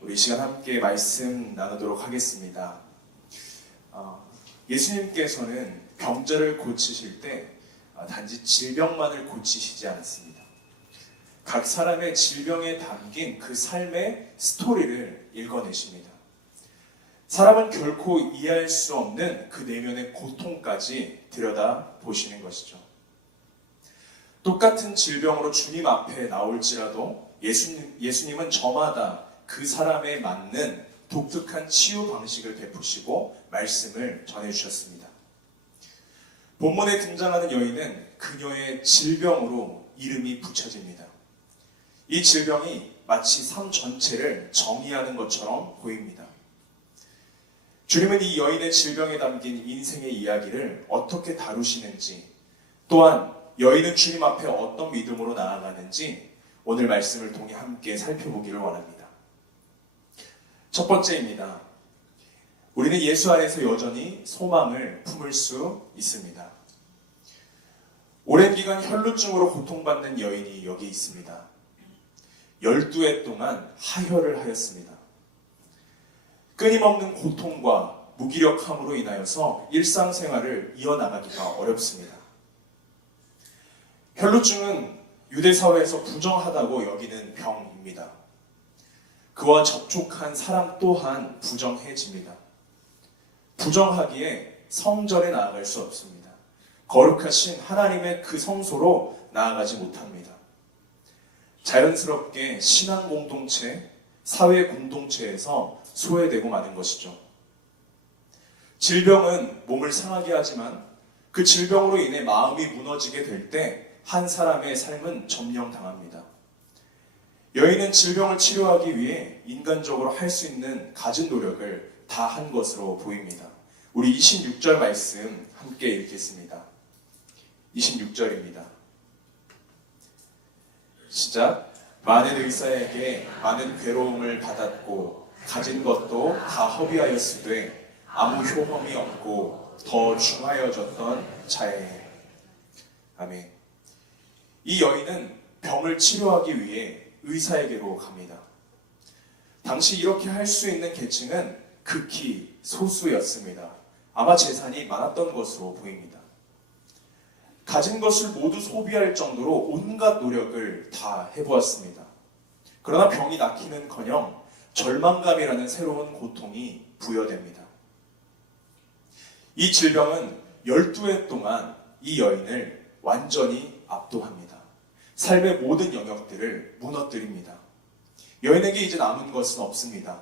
우리 이 시간 함께 말씀 나누도록 하겠습니다. 예수님께서는 병자를 고치실 때 단지 질병만을 고치시지 않았습니다. 각 사람의 질병에 담긴 그 삶의 스토리를 읽어내십니다. 사람은 결코 이해할 수 없는 그 내면의 고통까지 들여다보시는 것이죠. 똑같은 질병으로 주님 앞에 나올지라도 예수님은 저마다 그 사람에 맞는 독특한 치유 방식을 베푸시고 말씀을 전해주셨습니다. 본문에 등장하는 여인은 그녀의 질병으로 이름이 붙여집니다. 이 질병이 마치 삶 전체를 정의하는 것처럼 보입니다. 주님은 이 여인의 질병에 담긴 인생의 이야기를 어떻게 다루시는지, 또한 여인은 주님 앞에 어떤 믿음으로 나아가는지 오늘 말씀을 통해 함께 살펴보기를 원합니다. 첫 번째입니다. 우리는 예수 안에서 여전히 소망을 품을 수 있습니다. 오랜 기간 혈루증으로 고통받는 여인이 여기 있습니다. 12해 동안 하혈을 하였습니다. 끊임없는 고통과 무기력함으로 인하여서 일상생활을 이어나가기가 어렵습니다. 혈루증은 유대사회에서 부정하다고 여기는 병입니다. 그와 접촉한 사람 또한 부정해집니다. 부정하기에 성전에 나아갈 수 없습니다. 거룩하신 하나님의 그 성소로 나아가지 못합니다. 자연스럽게 신앙 공동체, 사회 공동체에서 소외되고 마는 것이죠. 질병은 몸을 상하게 하지만 그 질병으로 인해 마음이 무너지게 될 때 한 사람의 삶은 점령당합니다. 여인은 질병을 치료하기 위해 인간적으로 할 수 있는 갖은 노력을 다 한 것으로 보입니다. 우리 26절 말씀 함께 읽겠습니다. 26절입니다. 시작. 많은 의사에게 많은 괴로움을 받았고 가진 것도 다 허비하였으되 아무 효험이 없고 더 중하여졌던 자에. 아멘. 이 여인은 병을 치료하기 위해 의사에게로 갑니다. 당시 이렇게 할 수 있는 계층은 극히 소수였습니다. 아마 재산이 많았던 것으로 보입니다. 가진 것을 모두 소비할 정도로 온갖 노력을 다 해보았습니다. 그러나 병이 낫기는커녕 절망감이라는 새로운 고통이 부여됩니다. 이 질병은 12해 동안 이 여인을 완전히 압도합니다. 삶의 모든 영역들을 무너뜨립니다. 여인에게 이제 남은 것은 없습니다.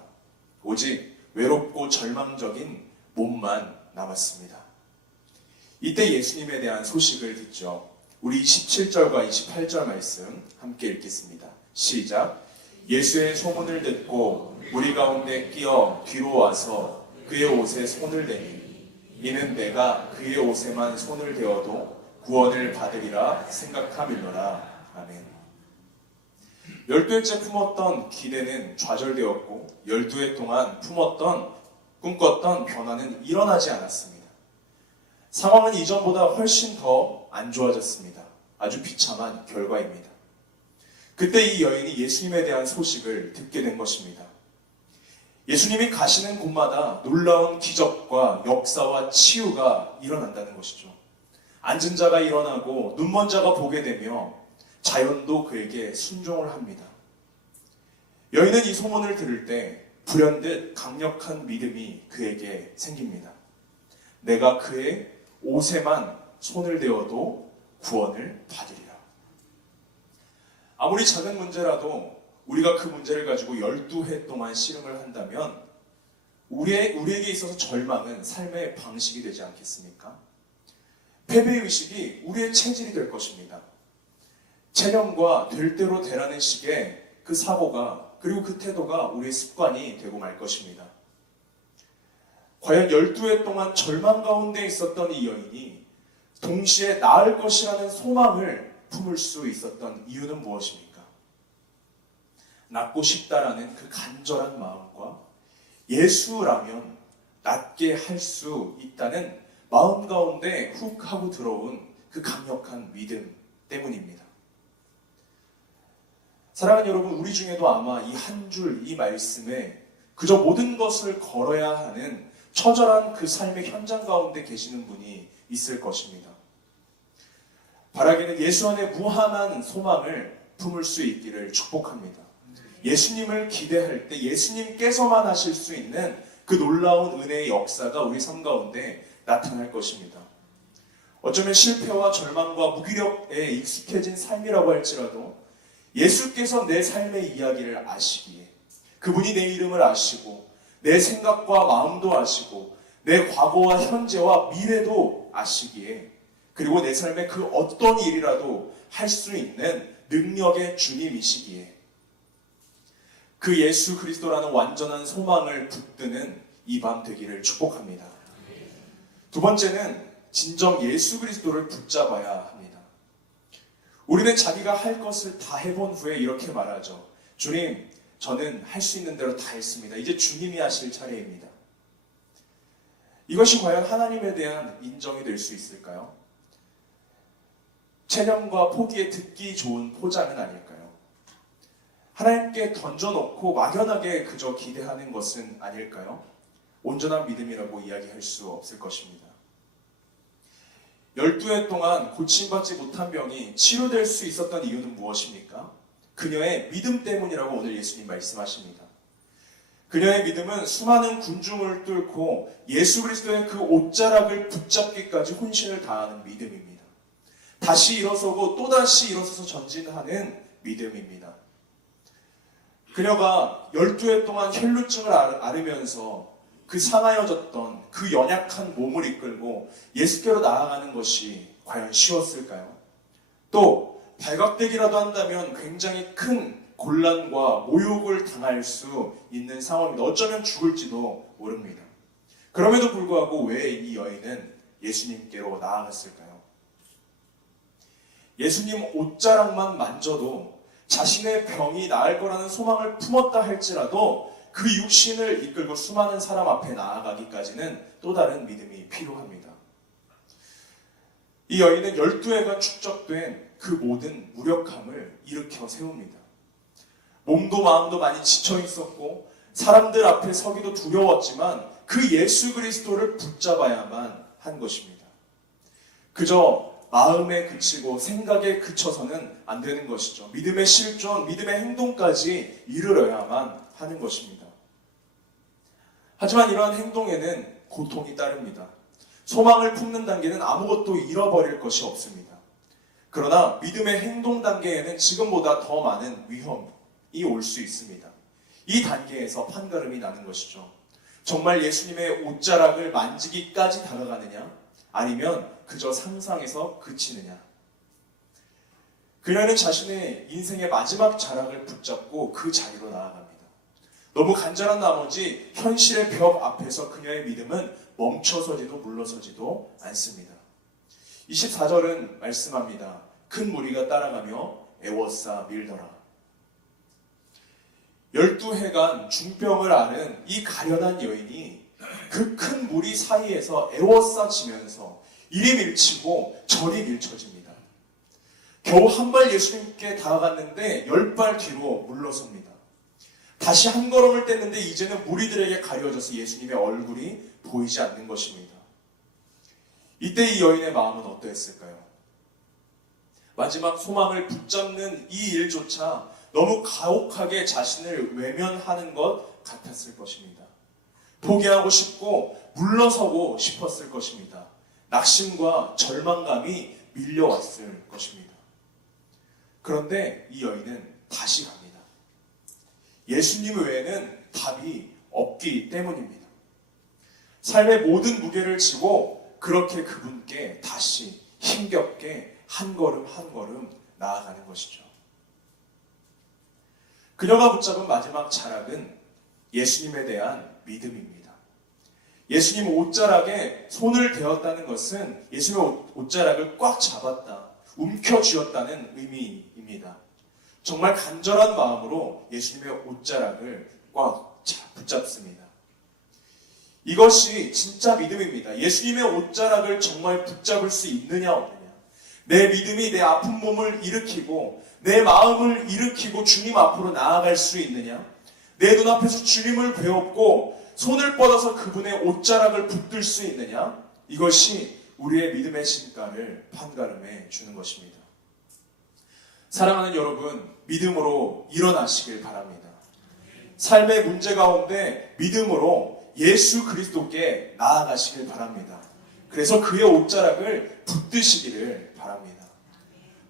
오직 외롭고 절망적인 몸만 남았습니다. 이때 예수님에 대한 소식을 듣죠. 우리 27절과 28절 말씀 함께 읽겠습니다. 시작. 예수의 소문을 듣고 우리 가운데 끼어 뒤로 와서 그의 옷에 손을 대니 이는 내가 그의 옷에만 손을 대어도 구원을 받으리라 생각함일러라. 아멘. 12해째 품었던 기대는 좌절되었고 12해 동안 꿈꿨던 변화는 일어나지 않았습니다. 상황은 이전보다 훨씬 더 안 좋아졌습니다. 아주 비참한 결과입니다. 그때 이 여인이 예수님에 대한 소식을 듣게 된 것입니다. 예수님이 가시는 곳마다 놀라운 기적과 역사와 치유가 일어난다는 것이죠. 앉은 자가 일어나고 눈먼 자가 보게 되며 자연도 그에게 순종을 합니다. 여인은 이 소문을 들을 때 불현듯 강력한 믿음이 그에게 생깁니다. 내가 그의 옷에만 손을 대어도 구원을 받으리라. 아무리 작은 문제라도 우리가 그 문제를 가지고 12해 동안 씨름을 한다면 우리에게 있어서 절망은 삶의 방식이 되지 않겠습니까? 패배의식이 우리의 체질이 될 것입니다. 체념과 될 대로 되라는 식의 그 사고가 그리고 그 태도가 우리의 습관이 되고 말 것입니다. 과연 12해 동안 절망 가운데 있었던 이 여인이 동시에 나을 것이라는 소망을 품을 수 있었던 이유는 무엇입니까? 낫고 싶다라는 그 간절한 마음과 예수라면 낫게 할 수 있다는 마음 가운데 훅 하고 들어온 그 강력한 믿음 때문입니다. 사랑하는 여러분, 우리 중에도 아마 이 한 줄, 이 말씀에 그저 모든 것을 걸어야 하는 처절한 그 삶의 현장 가운데 계시는 분이 있을 것입니다. 바라기는 예수 안에 무한한 소망을 품을 수 있기를 축복합니다. 예수님을 기대할 때 예수님께서만 하실 수 있는 그 놀라운 은혜의 역사가 우리 삶 가운데 나타날 것입니다. 어쩌면 실패와 절망과 무기력에 익숙해진 삶이라고 할지라도 예수께서 내 삶의 이야기를 아시기에, 그분이 내 이름을 아시고 내 생각과 마음도 아시고 내 과거와 현재와 미래도 아시기에, 그리고 내 삶에 그 어떤 일이라도 할 수 있는 능력의 주님이시기에 그 예수 그리스도라는 완전한 소망을 붙드는 이 밤 되기를 축복합니다. 두 번째는 진정 예수 그리스도를 붙잡아야 합니다. 우리는 자기가 할 것을 다 해본 후에 이렇게 말하죠. 주님, 저는 할 수 있는 대로 다 했습니다. 이제 주님이 하실 차례입니다. 이것이 과연 하나님에 대한 인정이 될 수 있을까요? 체념과 포기에 듣기 좋은 포장은 아닐까요? 하나님께 던져놓고 막연하게 그저 기대하는 것은 아닐까요? 온전한 믿음이라고 이야기할 수 없을 것입니다. 12해 동안 고침받지 못한 병이 치료될 수 있었던 이유는 무엇입니까? 그녀의 믿음 때문이라고 오늘 예수님 말씀하십니다. 그녀의 믿음은 수많은 군중을 뚫고 예수 그리스도의 그 옷자락을 붙잡기까지 혼신을 다하는 믿음입니다. 다시 일어서고 또다시 일어서서 전진하는 믿음입니다. 그녀가 12해 동안 혈루증을 앓으면서 그 상하여졌던 그 연약한 몸을 이끌고 예수께로 나아가는 것이 과연 쉬웠을까요? 또 발각되기라도 한다면 굉장히 큰 곤란과 모욕을 당할 수 있는 상황입니다. 어쩌면 죽을지도 모릅니다. 그럼에도 불구하고 왜 이 여인은 예수님께로 나아갔을까요? 예수님 옷자락만 만져도 자신의 병이 나을 거라는 소망을 품었다 할지라도 그 육신을 이끌고 수많은 사람 앞에 나아가기까지는 또 다른 믿음이 필요합니다. 이 여인은 12해가 축적된 그 모든 무력함을 일으켜 세웁니다. 몸도 마음도 많이 지쳐 있었고 사람들 앞에 서기도 두려웠지만 그 예수 그리스도를 붙잡아야만 한 것입니다. 그저 마음에 그치고 생각에 그쳐서는 안 되는 것이죠. 믿음의 실존, 믿음의 행동까지 이르러야만 하는 것입니다. 하지만 이러한 행동에는 고통이 따릅니다. 소망을 품는 단계는 아무것도 잃어버릴 것이 없습니다. 그러나 믿음의 행동 단계에는 지금보다 더 많은 위험이 올 수 있습니다. 이 단계에서 판가름이 나는 것이죠. 정말 예수님의 옷자락을 만지기까지 다가가느냐? 아니면 그저 상상에서 그치느냐? 그녀는 자신의 인생의 마지막 자락을 붙잡고 그 자리로 나아갑니다. 너무 간절한 나머지 현실의 벽 앞에서 그녀의 믿음은 멈춰서지도 물러서지도 않습니다. 24절은 말씀합니다. 큰 무리가 따라가며 애워싸 밀더라. 12해간 중병을 앓은 이 가련한 여인이 그 큰 무리 사이에서 애워싸지면서 이리 밀치고 저리 밀쳐집니다. 겨우 한 발 예수님께 다가갔는데 10발 뒤로 물러섭니다. 다시 한 걸음을 뗐는데 이제는 무리들에게 가려져서 예수님의 얼굴이 보이지 않는 것입니다. 이때 이 여인의 마음은 어떠했을까요? 마지막 소망을 붙잡는 이 일조차 너무 가혹하게 자신을 외면하는 것 같았을 것입니다. 포기하고 싶고 물러서고 싶었을 것입니다. 낙심과 절망감이 밀려왔을 것입니다. 그런데 이 여인은 다시 갑니다. 예수님 외에는 답이 없기 때문입니다. 삶의 모든 무게를 지고 그렇게 그분께 다시 힘겹게 한 걸음 한 걸음 나아가는 것이죠. 그녀가 붙잡은 마지막 자락은 예수님에 대한 믿음입니다. 예수님 옷자락에 손을 대었다는 것은 예수님의 옷자락을 꽉 잡았다, 움켜쥐었다는 의미입니다. 정말 간절한 마음으로 예수님의 옷자락을 꽉 붙잡습니다. 이것이 진짜 믿음입니다. 예수님의 옷자락을 정말 붙잡을 수 있느냐 없느냐. 내 믿음이 내 아픈 몸을 일으키고 내 마음을 일으키고 주님 앞으로 나아갈 수 있느냐? 내 눈앞에서 주님을 배웠고 손을 뻗어서 그분의 옷자락을 붙들 수 있느냐? 이것이 우리의 믿음의 신가를 판가름해 주는 것입니다. 사랑하는 여러분, 믿음으로 일어나시길 바랍니다. 삶의 문제 가운데 믿음으로 예수 그리스도께 나아가시길 바랍니다. 그래서 그의 옷자락을 붙드시기를 바랍니다.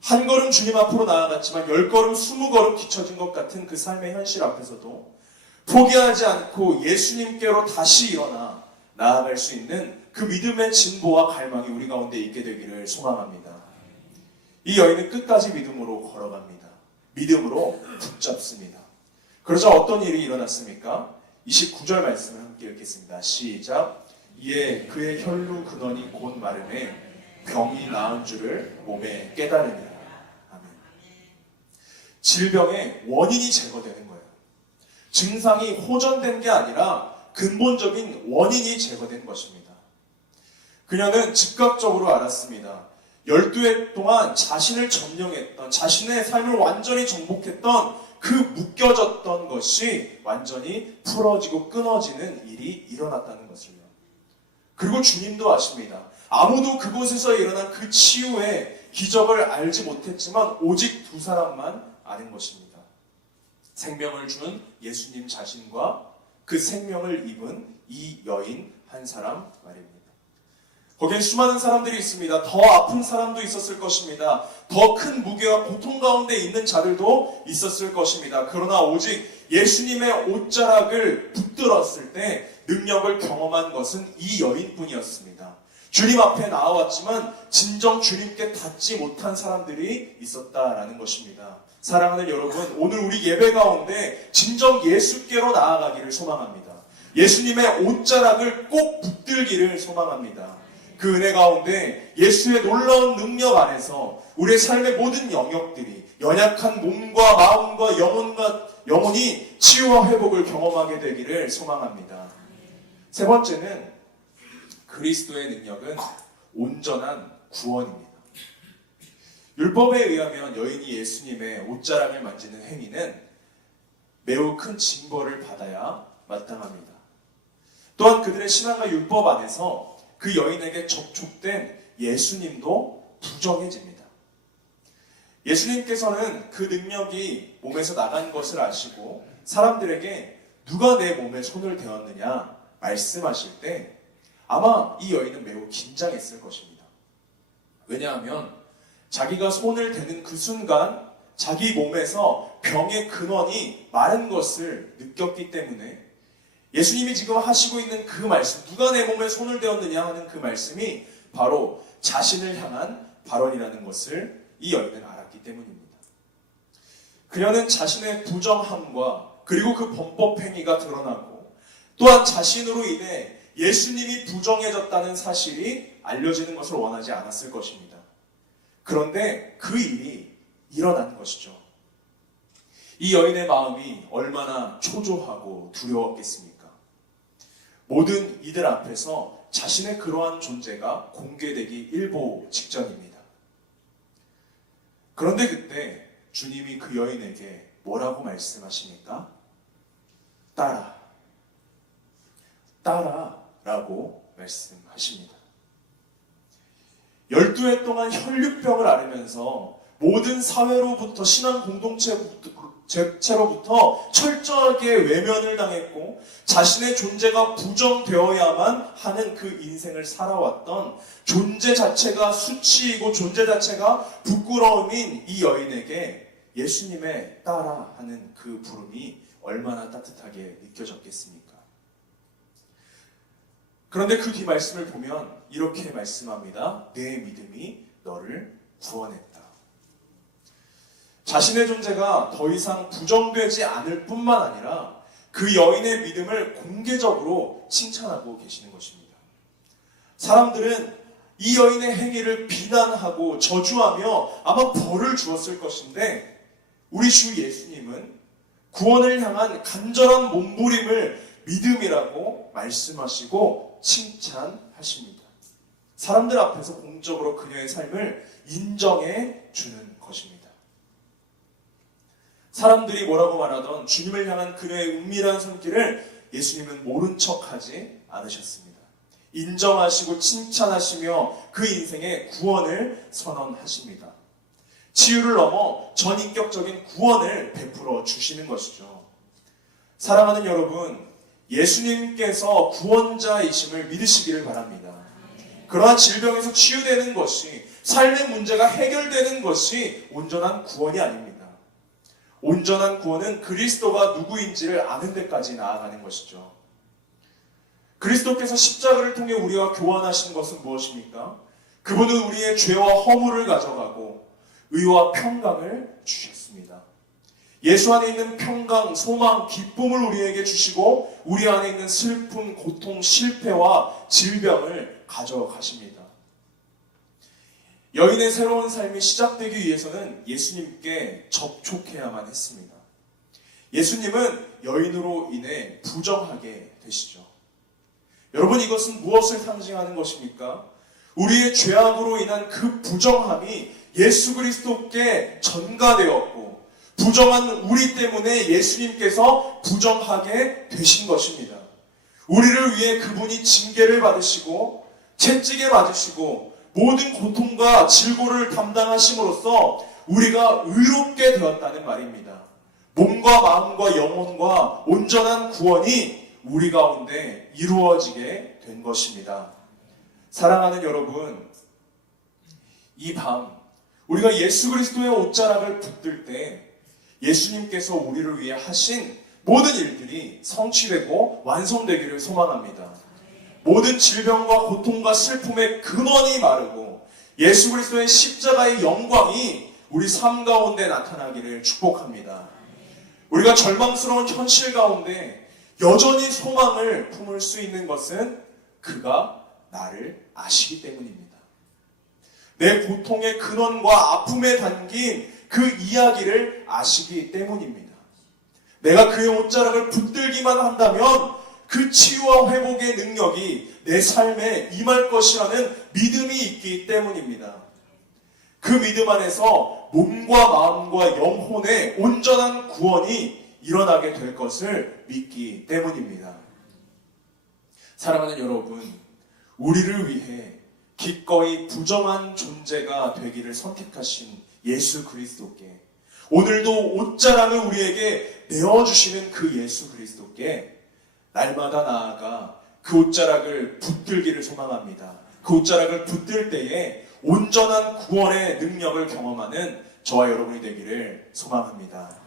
한 걸음 주님 앞으로 나아갔지만 10걸음, 20걸음 뒤처진 것 같은 그 삶의 현실 앞에서도 포기하지 않고 예수님께로 다시 일어나 나아갈 수 있는 그 믿음의 진보와 갈망이 우리 가운데 있게 되기를 소망합니다. 이 여인은 끝까지 믿음으로 걸어갑니다. 믿음으로 붙잡습니다. 그러자 어떤 일이 일어났습니까? 29절 말씀을 함께 읽겠습니다. 시작. 이에 그의 혈루 근원이 곧 마름에 병이 나은 줄을 몸에 깨달으니라. 아멘. 질병의 원인이 제거되는 거예요. 증상이 호전된 게 아니라 근본적인 원인이 제거된 것입니다. 그녀는 즉각적으로 알았습니다. 12해 동안 자신을 점령했던, 자신의 삶을 완전히 정복했던 그 묶여졌던 것이 완전히 풀어지고 끊어지는 일이 일어났다는 것을요. 그리고 주님도 아십니다. 아무도 그곳에서 일어난 그 치유의 기적을 알지 못했지만 오직 두 사람만 아는 것입니다. 생명을 준 예수님 자신과 그 생명을 입은 이 여인 한 사람 말입니다. 거기엔 수많은 사람들이 있습니다. 더 아픈 사람도 있었을 것입니다. 더 큰 무게와 고통 가운데 있는 자들도 있었을 것입니다. 그러나 오직 예수님의 옷자락을 붙들었을 때 능력을 경험한 것은 이 여인뿐이었습니다. 주님 앞에 나와왔지만 진정 주님께 닿지 못한 사람들이 있었다라는 것입니다. 사랑하는 여러분, 오늘 우리 예배 가운데 진정 예수께로 나아가기를 소망합니다. 예수님의 옷자락을 꼭 붙들기를 소망합니다. 그 은혜 가운데 예수의 놀라운 능력 안에서 우리의 삶의 모든 영역들이 연약한 몸과 마음과 영혼이 치유와 회복을 경험하게 되기를 소망합니다. 세 번째는 그리스도의 능력은 온전한 구원입니다. 율법에 의하면 여인이 예수님의 옷자락을 만지는 행위는 매우 큰 징벌을 받아야 마땅합니다. 또한 그들의 신앙과 율법 안에서 그 여인에게 접촉된 예수님도 부정해집니다. 예수님께서는 그 능력이 몸에서 나간 것을 아시고 사람들에게 누가 내 몸에 손을 대었느냐 말씀하실 때 아마 이 여인은 매우 긴장했을 것입니다. 왜냐하면 자기가 손을 대는 그 순간 자기 몸에서 병의 근원이 마른 것을 느꼈기 때문에 예수님이 지금 하시고 있는 그 말씀, 누가 내 몸에 손을 대었느냐 하는 그 말씀이 바로 자신을 향한 발언이라는 것을 이 여인은 알았기 때문입니다. 그녀는 자신의 부정함과 그리고 그 범법 행위가 드러나고 또한 자신으로 인해 예수님이 부정해졌다는 사실이 알려지는 것을 원하지 않았을 것입니다. 그런데 그 일이 일어난 것이죠. 이 여인의 마음이 얼마나 초조하고 두려웠겠습니까? 모든 이들 앞에서 자신의 그러한 존재가 공개되기 일보 직전입니다. 그런데 그때 주님이 그 여인에게 뭐라고 말씀하십니까? 따라, 따라라고 말씀하십니다. 12해 동안 혈류병을 앓으면서 모든 사회로부터 신앙 공동체로부터 철저하게 외면을 당했고 자신의 존재가 부정되어야만 하는 그 인생을 살아왔던 존재 자체가 수치이고 존재 자체가 부끄러움인 이 여인에게 예수님의 따라 하는 그 부름이 얼마나 따뜻하게 느껴졌겠습니까? 그런데 그 뒤 말씀을 보면 이렇게 말씀합니다. 내 믿음이 너를 구원했다. 자신의 존재가 더 이상 부정되지 않을 뿐만 아니라 그 여인의 믿음을 공개적으로 칭찬하고 계시는 것입니다. 사람들은 이 여인의 행위를 비난하고 저주하며 아마 벌을 주었을 것인데 우리 주 예수님은 구원을 향한 간절한 몸부림을 믿음이라고 말씀하시고 칭찬하십니다. 사람들 앞에서 공적으로 그녀의 삶을 인정해 주는 것입니다. 사람들이 뭐라고 말하던 주님을 향한 그녀의 은밀한 손길을 예수님은 모른 척하지 않으셨습니다. 인정하시고 칭찬하시며 그 인생의 구원을 선언하십니다. 치유를 넘어 전인격적인 구원을 베풀어 주시는 것이죠. 사랑하는 여러분, 예수님께서 구원자이심을 믿으시기를 바랍니다. 그러한 질병에서 치유되는 것이, 삶의 문제가 해결되는 것이 온전한 구원이 아닙니다. 온전한 구원은 그리스도가 누구인지를 아는 데까지 나아가는 것이죠. 그리스도께서 십자가를 통해 우리와 교환하신 것은 무엇입니까? 그분은 우리의 죄와 허물을 가져가고 의와 평강을 주셨습니다. 예수 안에 있는 평강, 소망, 기쁨을 우리에게 주시고 우리 안에 있는 슬픔, 고통, 실패와 질병을 가져가십니다. 여인의 새로운 삶이 시작되기 위해서는 예수님께 접촉해야만 했습니다. 예수님은 여인으로 인해 부정하게 되시죠. 여러분, 이것은 무엇을 상징하는 것입니까? 우리의 죄악으로 인한 그 부정함이 예수 그리스도께 전가되었고 부정한 우리 때문에 예수님께서 부정하게 되신 것입니다. 우리를 위해 그분이 징계를 받으시고 채찍에 맞으시고 모든 고통과 질고를 담당하심으로써 우리가 의롭게 되었다는 말입니다. 몸과 마음과 영혼과 온전한 구원이 우리 가운데 이루어지게 된 것입니다. 사랑하는 여러분, 이 밤 우리가 예수 그리스도의 옷자락을 붙들 때 예수님께서 우리를 위해 하신 모든 일들이 성취되고 완성되기를 소망합니다. 모든 질병과 고통과 슬픔의 근원이 마르고 예수 그리스도의 십자가의 영광이 우리 삶 가운데 나타나기를 축복합니다. 우리가 절망스러운 현실 가운데 여전히 소망을 품을 수 있는 것은 그가 나를 아시기 때문입니다. 내 고통의 근원과 아픔에 담긴 그 이야기를 아시기 때문입니다. 내가 그의 옷자락을 붙들기만 한다면 그 치유와 회복의 능력이 내 삶에 임할 것이라는 믿음이 있기 때문입니다. 그 믿음 안에서 몸과 마음과 영혼의 온전한 구원이 일어나게 될 것을 믿기 때문입니다. 사랑하는 여러분, 우리를 위해 기꺼이 부정한 존재가 되기를 선택하신 예수 그리스도께, 오늘도 옷자락을 우리에게 내어주시는 그 예수 그리스도께 날마다 나아가 그 옷자락을 붙들기를 소망합니다. 그 옷자락을 붙들 때에 온전한 구원의 능력을 경험하는 저와 여러분이 되기를 소망합니다.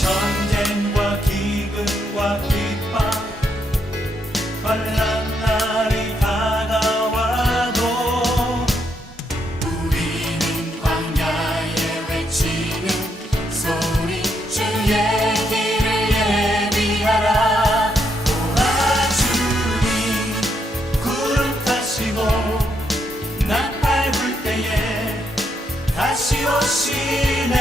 전쟁과 기근과 핍박 환난 날이 다가와도 우리는 광야에 외치는 소리 주의 길을 예비하라. 도와주니 구름 타시고 나팔 불 때에 다시 오시네.